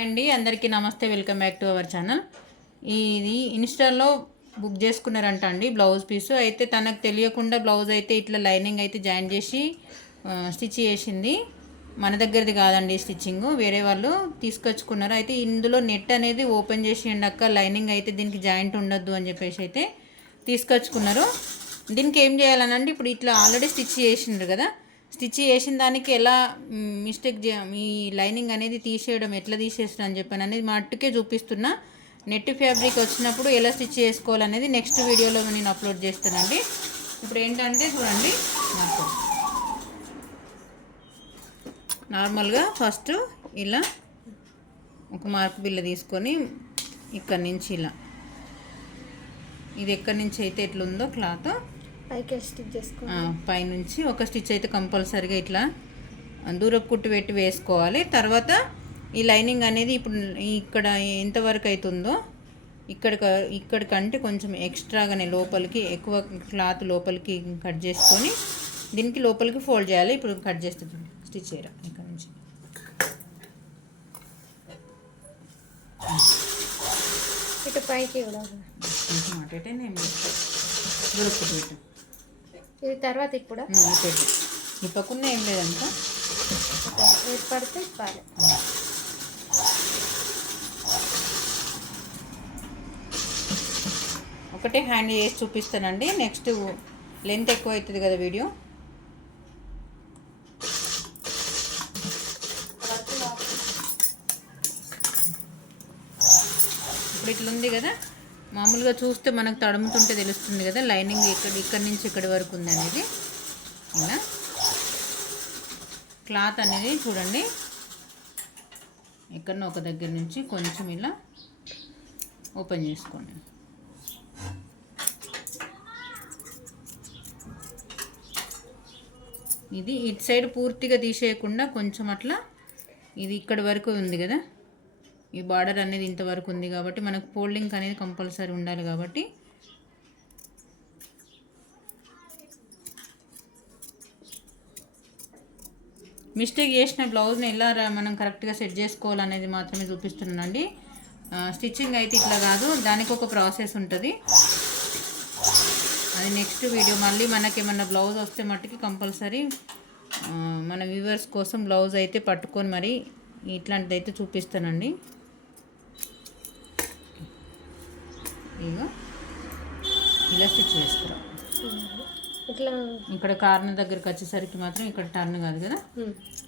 అండి అందరికీ నమస్తే, welcome back to our channel. ఇది ఇన్స్టాలో బుక్ చేసుకున్నారంట అండి బ్లౌజ్ పీసు. అయితే తనకు తెలియకుండా బ్లౌజ్ అయితే ఇట్లా లైనింగ్ అయితే జాయిన్ చేసి స్టిచ్ చేసింది. మన దగ్గరది కాదండి స్టిచ్చింగ్, వేరే వాళ్ళు తీసుకొచ్చుకున్నారు. అయితే ఇందులో నెట్ అనేది ఓపెన్ చేసి ఉండక్క లైనింగ్ అయితే దీనికి జాయింట్ ఉండొద్దు అని చెప్పేసి అయితే తీసుకొచ్చుకున్నారు. దీనికి ఏం చేయాలనండి, ఇప్పుడు ఇట్లా ఆల్రెడీ స్టిచ్ చేసిండ్రు కదా, స్టిచ్ చేసిన దానికి ఎలా మిస్టేక్ మీ లైనింగ్ అనేది తీసేయడం ఎట్లా తీసేస్తారు అని చెప్పాను అనేది మట్టుకే చూపిస్తున్నా. నెట్ ఫ్యాబ్రిక్ వచ్చినప్పుడు ఎలా స్టిచ్ చేసుకోవాలనేది నెక్స్ట్ వీడియోలో నేను అప్లోడ్ చేస్తానండి. ఇప్పుడు ఏంటంటే చూడండి, నాకు నార్మల్గా ఫస్ట్ ఇలా ఒక మార్క్ బిల్ల తీసుకొని ఇక్కడి నుంచి ఇలా, ఇది ఎక్కడి నుంచి అయితే ఎట్లుందో క్లాత్ పైకి స్టిచ్ చేసుకో, పైనుంచి ఒక స్టిచ్ అయితే కంపల్సరీగా ఇట్లా దూరపు కుట్టు పెట్టి వేసుకోవాలి. ఈ లైనింగ్ అనేది ఇప్పుడు ఇక్కడ ఎంతవరకు అవుతుందో ఇక్కడికంటే కొంచెం ఎక్స్ట్రాగానే లోపలికి ఎక్కువ క్లాత్ లోపలికి కట్ చేసుకొని దీనికి లోపలికి ఫోల్డ్ చేయాలి. ఇప్పుడు కట్ చేస్తుంది స్టిచ్ చేయరా ఇక్కడ నుంచి ఇటు పైకి కూడా దూరపు కుట్టు పెట్టు. ఇది తర్వాత ఇప్పుడు ఇప్పకుండా ఏం లేదంతా పడితే ఇప్పాలి. ఒకటే హ్యాండ్ చేసి చూపిస్తానండి, నెక్స్ట్ లెంత్ ఎక్కువ అవుతుంది కదా వీడియో. ఇప్పుడు ఇట్లా ఉంది కదా, మామూలుగా చూస్తే మనకు తడుముతుంటే తెలుస్తుంది కదా లైనింగ్ ఇక్కడి నుంచి ఇక్కడి వరకు ఉంది అనేది. ఇలా క్లాత్ అనేది చూడండి, ఎక్కడో ఒక దగ్గర నుంచి కొంచెం ఇలా ఓపెన్ చేసుకోండి. ఇది ఇటు సైడ్ పూర్తిగా తీసేయకుండా కొంచెం అట్లా, ఇది ఇక్కడి వరకు ఉంది కదా, ఈ బార్డర్ అనేది ఇంతవరకు ఉంది కాబట్టి మనకు ఫోల్డింగ్ అనేది కంపల్సరీ ఉండాలి. కాబట్టి మిస్టేక్ చేసిన బ్లౌజ్ని ఎలా మనం కరెక్ట్గా సెట్ చేసుకోవాలనేది మాత్రమే చూపిస్తున్నానండి. స్టిచ్చింగ్ అయితే ఇట్లా కాదు, దానికి ఒక ప్రాసెస్ ఉంటుంది. అది నెక్స్ట్ వీడియో. మళ్ళీ మనకేమన్నా బ్లౌజ్ వస్తే మట్టుకి కంపల్సరీ మన వ్యూవర్స్ కోసం బ్లౌజ్ అయితే పట్టుకొని మరి ఇట్లాంటిది అయితే చూపిస్తానండి. ఇక ఇలా స్టిచ్ చేస్తారా, ఇట్లా ఇక్కడ కార్నర్ దగ్గరికి వచ్చేసరికి మాత్రం ఇక్కడ టర్న్ కాదు కదా,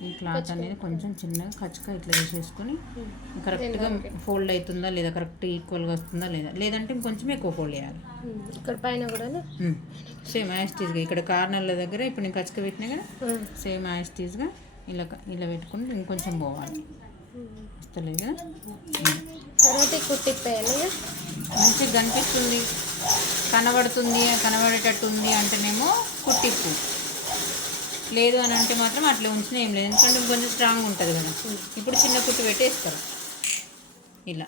ఈ క్లాత్ అనేది కొంచెం చిన్నగా కచ్చగా ఇట్లా వేసేసుకొని కరెక్ట్గా ఫోల్డ్ అవుతుందా లేదా, కరెక్ట్ ఈక్వల్గా వస్తుందా లేదా, లేదంటే ఇంకొంచెం ఎక్కువ ఫోల్డ్ చేయాలి. ఇక్కడ పైన కూడా సేమ్ యాస్టీజ్గా ఇక్కడ కార్నర్ల దగ్గర ఇప్పుడు నేను కచ్చగా పెట్టినా కదా, సేమ్ యాస్టీజ్గా ఇలా ఇలా పెట్టుకుని ఇంకొంచెం పోవాలి. వస్తలేదు కదా, తర్వాత కుట్టిప్పేయాలి. మంచిగా కనిపిస్తుంది, కనబడేటట్టు ఉంది అంటేనేమో కుట్టిప్పు, లేదు అని అంటే మాత్రం అట్లా ఉంచినా ఏం లేదు, ఎందుకంటే కొంచెం స్ట్రాంగ్ ఉంటుంది కదా. ఇప్పుడు చిన్న కుట్టు పెట్టేస్తారు. ఇలా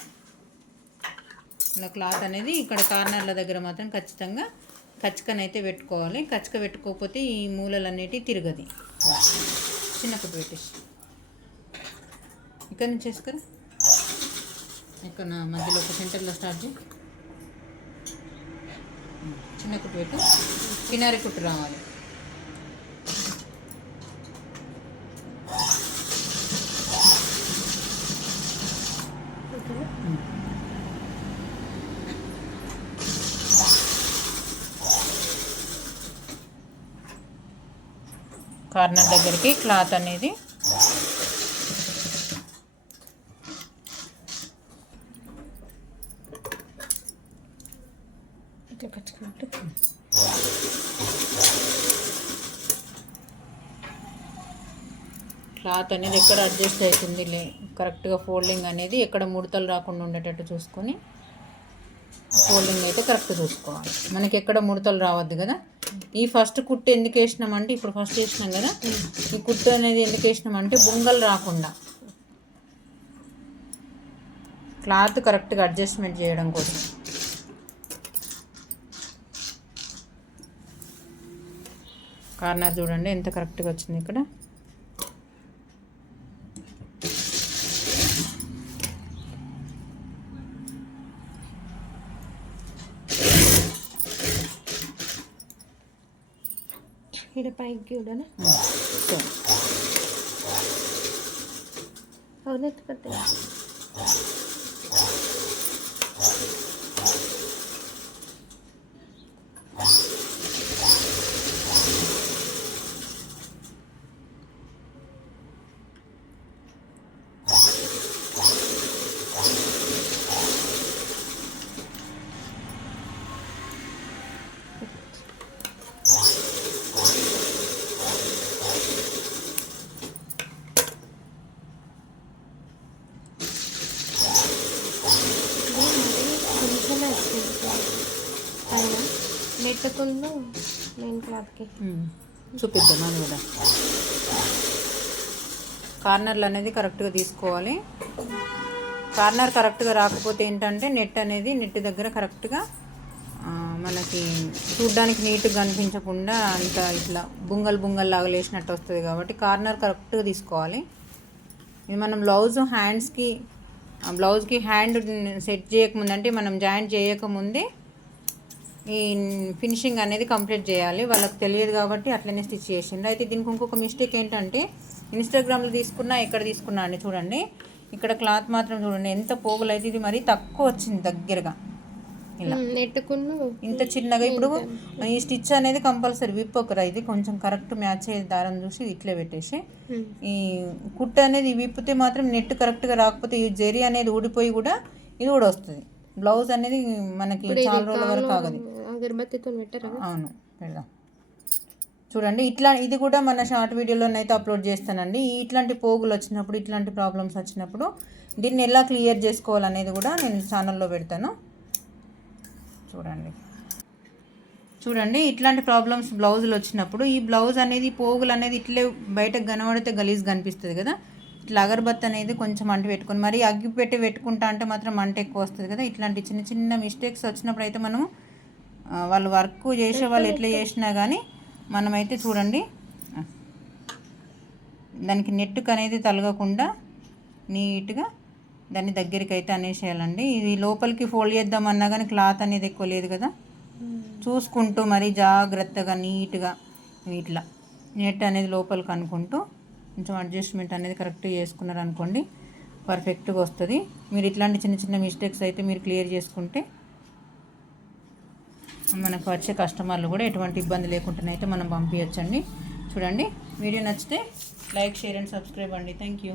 క్లాత్ అనేది ఇక్కడ కార్నర్ల దగ్గర మాత్రం ఖచ్చితంగా కచ్చకనైతే పెట్టుకోవాలి. కచ్చక పెట్టుకోకపోతే ఈ మూలలు అనేటివి తిరగది. చిన్న కుట్టు పెట్టేసి ఇక్కడ నుంచి వేసుకొని ఇక్కడ మధ్యలో ఒక సెంటర్లో స్టార్ట్ చేయి. చిన్న కుట్టు పెట్టు, కినారి కుట్టు రావాలి. కార్నర్ దగ్గరికి క్లాత్ అనేది క్లాత్ అనేది ఎక్కడ అడ్జస్ట్ అవుతుంది కరెక్ట్గా ఫోల్డింగ్ అనేది ఎక్కడ ముడతలు రాకుండా ఉండేటట్టు చూసుకొని ఫోల్డింగ్ అయితే కరెక్ట్ చూసుకోవాలి. మనకి ఎక్కడ ముడతలు రావద్దు కదా. ఈ ఫస్ట్ కుట్టు ఎందుకు వేసినామంటే, ఇప్పుడు ఫస్ట్ వేసినాం కదా, ఈ కుట్టు అనేది ఎందుకు వేసినామంటే బొంగలు రాకుండా క్లాత్ కరెక్ట్గా అడ్జస్ట్మెంట్ చేయడం కోసం. కార్నర్ చూడండి ఎంత కరెక్ట్గా వచ్చింది ఇక్కడ. ఇక్కడ పైకి కూడా సో అవును ఎత్తుకట్టే పైన నెట్టుకున్న మెయిన్ క్లాత్కి చూపిద్దాం అది కూడా. కార్నర్లు అనేది కరెక్ట్గా తీసుకోవాలి. కార్నర్ కరెక్ట్గా రాకపోతే ఏంటంటే నెట్ దగ్గర కరెక్ట్గా మనకి చూడ్డానికి నీట్గా కనిపించకుండా అంత ఇట్లా బుంగల్ లాగా లేసినట్టు వస్తుంది. కాబట్టి కార్నర్ కరెక్ట్గా తీసుకోవాలి. ఇది మనం బ్లౌజ్కి హ్యాండ్ సెట్ చేయకముందు, అంటే మనం జాయింట్ చేయకముందే ఈ ఫినిషింగ్ అనేది కంప్లీట్ చేయాలి. వాళ్ళకి తెలియదు కాబట్టి అట్లనే స్టిచ్ చేసిండు. అయితే దీనికి ఇంకొక మిస్టేక్ ఏంటంటే ఇన్స్టాగ్రామ్లో ఇక్కడ తీసుకున్నా అండి. చూడండి ఇక్కడ క్లాత్ మాత్రం చూడండి ఎంత పోగులు అయితే, ఇది మరీ తక్కువ వచ్చింది దగ్గరగా ఇలా నెట్టుకున్న ఇంత చిన్నగా. ఇప్పుడు ఈ స్టిచ్ అనేది కంపల్సరీ విప్పొకరా, ఇది కొంచెం కరెక్ట్ మ్యాచ్ అయ్యే దారం చూసి ఇట్లే పెట్టేసి ఈ కుట్ట అనేది విప్పితే మాత్రం నెట్ కరెక్ట్గా రాకపోతే ఈ జరీ అనేది ఊడిపోయి కూడా ఇది కూడా వస్తుంది. బ్లౌజ్ అనేది మనకి చాలా రోజుల వరకు ఆగదు. అగరబత్తితో పెట్టారా? అవును పెడదాం. చూడండి ఇది కూడా మన షార్ట్ వీడియోలోనైతే అప్లోడ్ చేస్తానండి. ఇట్లాంటి పోగులు వచ్చినప్పుడు, ఇట్లాంటి ప్రాబ్లమ్స్ వచ్చినప్పుడు దీన్ని ఎలా క్లియర్ చేసుకోవాలనేది కూడా నేను ఛానల్లో పెడతాను. చూడండి ఇట్లాంటి ప్రాబ్లమ్స్ బ్లౌజులు వచ్చినప్పుడు ఈ బ్లౌజ్ అనేది పోగులు అనేది ఇట్లే బయటకు కనబడితే గలీజ్ కనిపిస్తుంది కదా. ఇట్లా అగరబత్తి అనేది కొంచెం అంటు పెట్టుకొని, మరి అగ్గి పెట్టుకుంటా అంటే మాత్రం మంట ఎక్కువ వస్తుంది కదా. ఇట్లాంటి చిన్న చిన్న మిస్టేక్స్ వచ్చినప్పుడు అయితే మనం వాళ్ళు వర్క్ చేసే వాళ్ళు ఎట్లా చేసినా కానీ మనమైతే చూడండి దానికి నెట్టుకు అనేది తలగకుండా నీట్గా దాన్ని దగ్గరికి అయితే అనేసేయాలండి. ఇది లోపలికి ఫోల్డ్ చేద్దామన్నా కానీ క్లాత్ అనేది ఎక్కువ లేదు కదా. చూసుకుంటూ మరి జాగ్రత్తగా నీట్గా ఇట్లా నెట్ అనేది లోపలికి అనుకుంటూ కొంచెం అడ్జస్ట్మెంట్ అనేది కరెక్ట్గా చేసుకున్నారు అనుకోండి, పర్ఫెక్ట్గా వస్తుంది. మీరు ఇట్లాంటి చిన్న చిన్న మిస్టేక్స్ అయితే మీరు క్లియర్ చేసుకుంటే మనకు వచ్చే కస్టమర్లు కూడా ఎటువంటి ఇబ్బంది లేకుండానైతే మనం పంపించచ్చండి. చూడండి వీడియో నచ్చితే లైక్, షేర్ అండ్ సబ్స్క్రైబ్ అండి. Thank you.